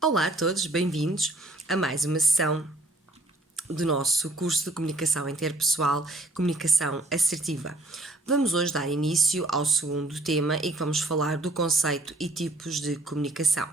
Olá a todos, bem-vindos a mais uma sessão do nosso curso de Comunicação Interpessoal, Comunicação Assertiva. Vamos hoje dar início ao segundo tema e vamos falar do conceito e tipos de comunicação.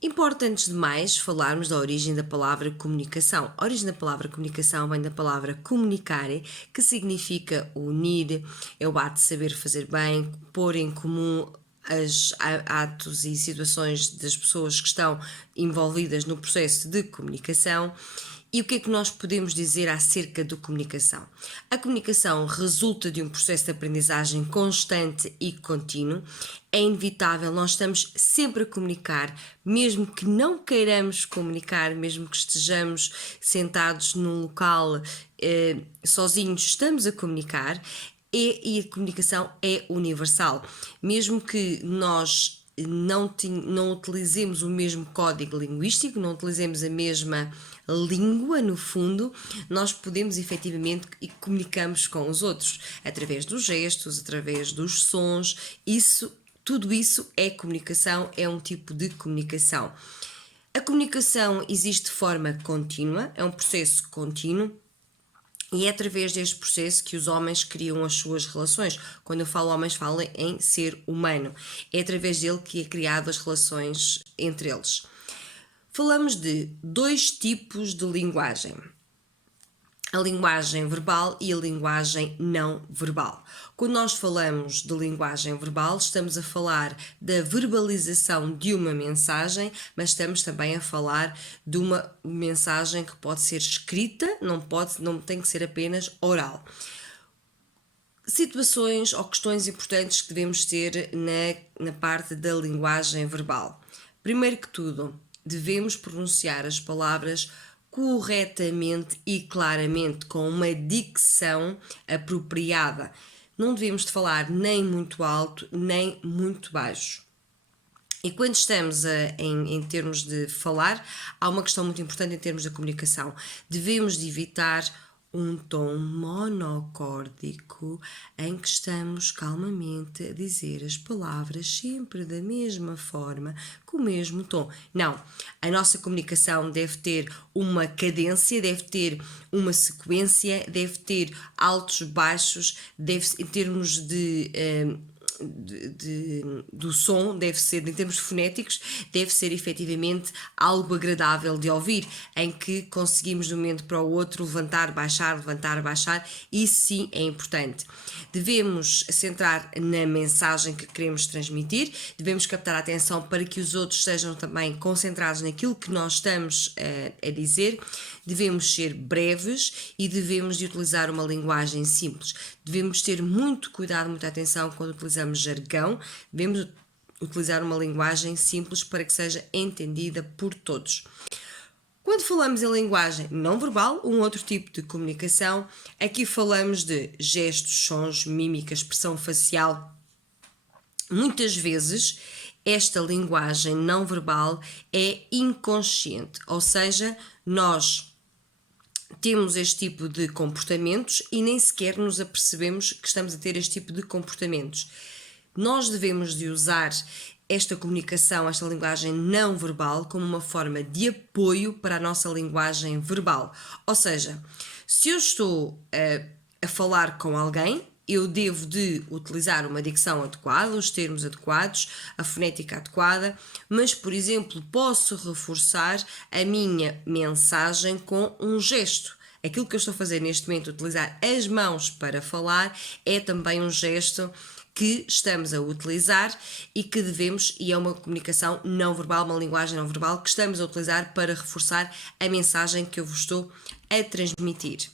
Importa, antes de mais, falarmos da origem da palavra comunicação. A origem da palavra comunicação vem da palavra comunicare, que significa unir, é o ato de saber fazer bem, pôr em comum os atos e situações das pessoas que estão envolvidas no processo de comunicação. E o que é que nós podemos dizer acerca da comunicação? A comunicação resulta de um processo de aprendizagem constante e contínuo. É inevitável, nós estamos sempre a comunicar, mesmo que não queiramos comunicar, mesmo que estejamos sentados num local sozinhos, estamos a comunicar. E a comunicação é universal, mesmo que nós não utilizemos o mesmo código linguístico, não utilizemos a mesma língua, no fundo, nós podemos efetivamente e comunicamos com os outros, através dos gestos, através dos sons, tudo isso é comunicação, é um tipo de comunicação. A comunicação existe de forma contínua, é um processo contínuo, e é através deste processo que os homens criam as suas relações. Quando eu falo homens, falo em ser humano. É através dele que é criado as relações entre eles. Falamos de dois tipos de linguagem. A linguagem verbal e a linguagem não verbal. Quando nós falamos de linguagem verbal, estamos a falar da verbalização de uma mensagem, mas estamos também a falar de uma mensagem que pode ser escrita, não tem que ser apenas oral. Situações ou questões importantes que devemos ter na parte da linguagem verbal. Primeiro que tudo, devemos pronunciar as palavras corretamente e claramente, com uma dicção apropriada. Não devemos de falar nem muito alto, nem muito baixo. E quando estamos em termos de falar, há uma questão muito importante em termos de comunicação. Devemos de evitar um tom monocórdico em que estamos calmamente a dizer as palavras sempre da mesma forma, com o mesmo tom. Não, a nossa comunicação deve ter uma cadência, deve ter uma sequência, deve ter altos, baixos, em termos do som, deve ser, em termos fonéticos, deve ser efetivamente algo agradável de ouvir, em que conseguimos de um momento para o outro levantar, baixar, isso sim é importante. Devemos centrar na mensagem que queremos transmitir, devemos captar a atenção para que os outros estejam também concentrados naquilo que nós estamos a dizer, devemos ser breves e devemos de utilizar uma linguagem simples. Devemos ter muito cuidado, muita atenção quando utilizamos jargão, devemos utilizar uma linguagem simples para que seja entendida por todos. Quando falamos em linguagem não verbal, um outro tipo de comunicação, aqui falamos de gestos, sons, mímica, expressão facial. Muitas vezes esta linguagem não verbal é inconsciente, ou seja, nós temos este tipo de comportamentos e nem sequer nos apercebemos que estamos a ter este tipo de comportamentos. Nós devemos de usar esta comunicação, esta linguagem não verbal, como uma forma de apoio para a nossa linguagem verbal. Ou seja, se eu estou a falar com alguém, eu devo de utilizar uma dicção adequada, os termos adequados, a fonética adequada, mas, por exemplo, posso reforçar a minha mensagem com um gesto. Aquilo que eu estou a fazer neste momento, utilizar as mãos para falar, é também um gesto que estamos a utilizar e que devemos, e é uma comunicação não verbal, uma linguagem não verbal que estamos a utilizar para reforçar a mensagem que eu vos estou a transmitir.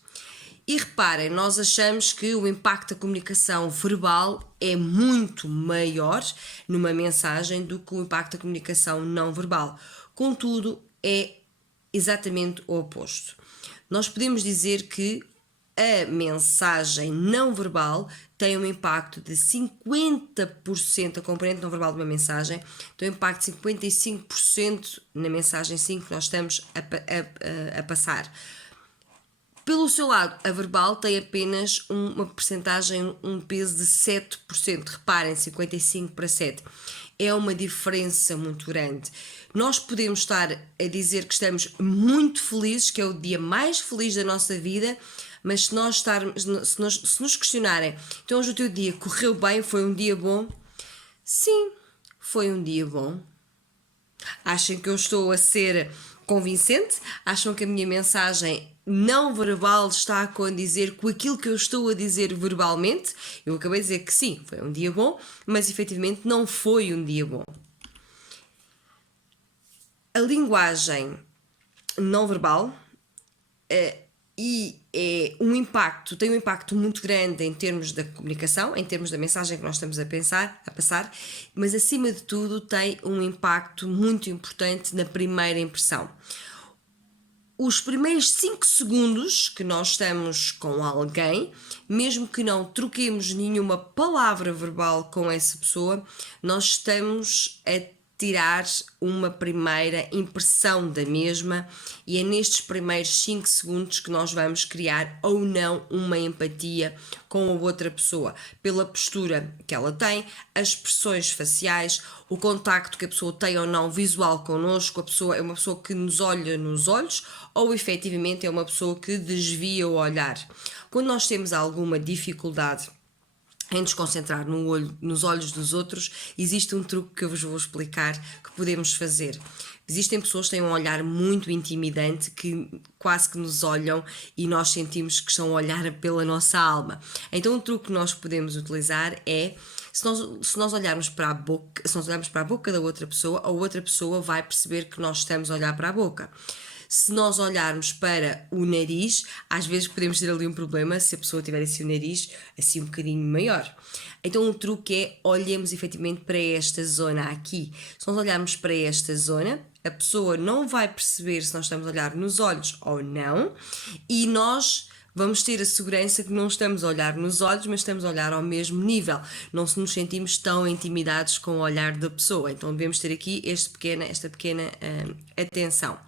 E reparem, nós achamos que o impacto da comunicação verbal é muito maior numa mensagem do que o impacto da comunicação não verbal. Contudo, é exatamente o oposto. Nós podemos dizer que a mensagem não verbal tem um impacto de 50%, a componente não verbal de uma mensagem tem um impacto de 55% na mensagem sim que nós estamos a passar. Pelo seu lado, a verbal tem apenas uma percentagem, um peso de 7%. Reparem, 55 para 7. é uma diferença muito grande. Nós podemos estar a dizer que estamos muito felizes, que é o dia mais feliz da nossa vida, mas se nos questionarem, então hoje o teu dia correu bem, foi um dia bom? Sim, foi um dia bom. Acham que eu estou a ser convincente? Acham que a minha mensagem não verbal está a condizer com aquilo que eu estou a dizer verbalmente? Eu acabei de dizer que sim, foi um dia bom, mas efetivamente não foi um dia bom. A linguagem não verbal tem um impacto muito grande em termos da comunicação, em termos da mensagem que nós estamos a passar, mas acima de tudo tem um impacto muito importante na primeira impressão. Os primeiros 5 segundos que nós estamos com alguém, mesmo que não troquemos nenhuma palavra verbal com essa pessoa, nós estamos a tirar uma primeira impressão da mesma, e é nestes primeiros 5 segundos que nós vamos criar ou não uma empatia com a outra pessoa, pela postura que ela tem, as expressões faciais, o contacto que a pessoa tem ou não visual connosco. A pessoa é uma pessoa que nos olha nos olhos ou efetivamente é uma pessoa que desvia o olhar. Quando nós temos alguma dificuldade em nos concentrar nos olhos dos outros, existe um truque que eu vos vou explicar que podemos fazer. Existem pessoas que têm um olhar muito intimidante, que quase que nos olham e nós sentimos que estão a olhar pela nossa alma. Então, o truque que nós podemos utilizar é, se nós olharmos para a boca, se nós olharmos para a boca da outra pessoa, a outra pessoa vai perceber que nós estamos a olhar para a boca. Se nós olharmos para o nariz, às vezes podemos ter ali um problema se a pessoa tiver assim o nariz assim um bocadinho maior. Então o truque é, olhemos efetivamente para esta zona aqui. Se nós olharmos para esta zona, a pessoa não vai perceber se nós estamos a olhar nos olhos ou não, e nós vamos ter a segurança que não estamos a olhar nos olhos, mas estamos a olhar ao mesmo nível. Não se nos sentimos tão intimidados com o olhar da pessoa. Então devemos ter aqui esta pequena atenção.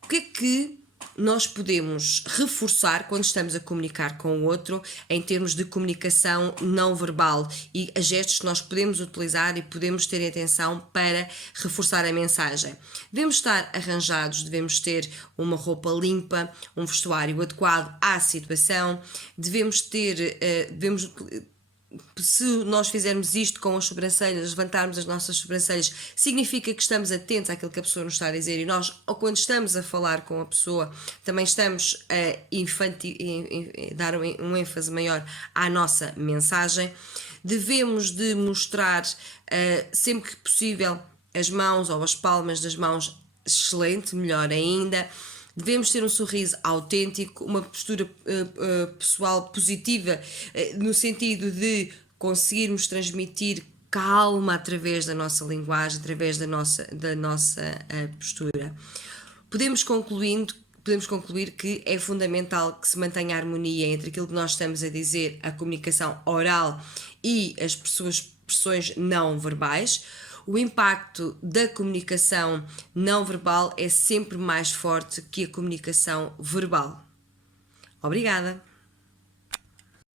O que é que nós podemos reforçar quando estamos a comunicar com o outro em termos de comunicação não verbal e as gestos que nós podemos utilizar e podemos ter atenção para reforçar a mensagem? Devemos estar arranjados, devemos ter uma roupa limpa, um vestuário adequado à situação, se nós fizermos isto com as sobrancelhas, levantarmos as nossas sobrancelhas, significa que estamos atentos àquilo que a pessoa nos está a dizer, e nós, ou quando estamos a falar com a pessoa, também estamos a dar um ênfase maior à nossa mensagem. Devemos de mostrar sempre que possível as mãos ou as palmas das mãos, excelente, melhor ainda. Devemos ter um sorriso autêntico, uma postura pessoal positiva, no sentido de conseguirmos transmitir calma através da nossa linguagem, através da nossa postura. Podemos concluir que é fundamental que se mantenha a harmonia entre aquilo que nós estamos a dizer, a comunicação oral, e as expressões não verbais. O impacto da comunicação não verbal é sempre mais forte que a comunicação verbal. Obrigada!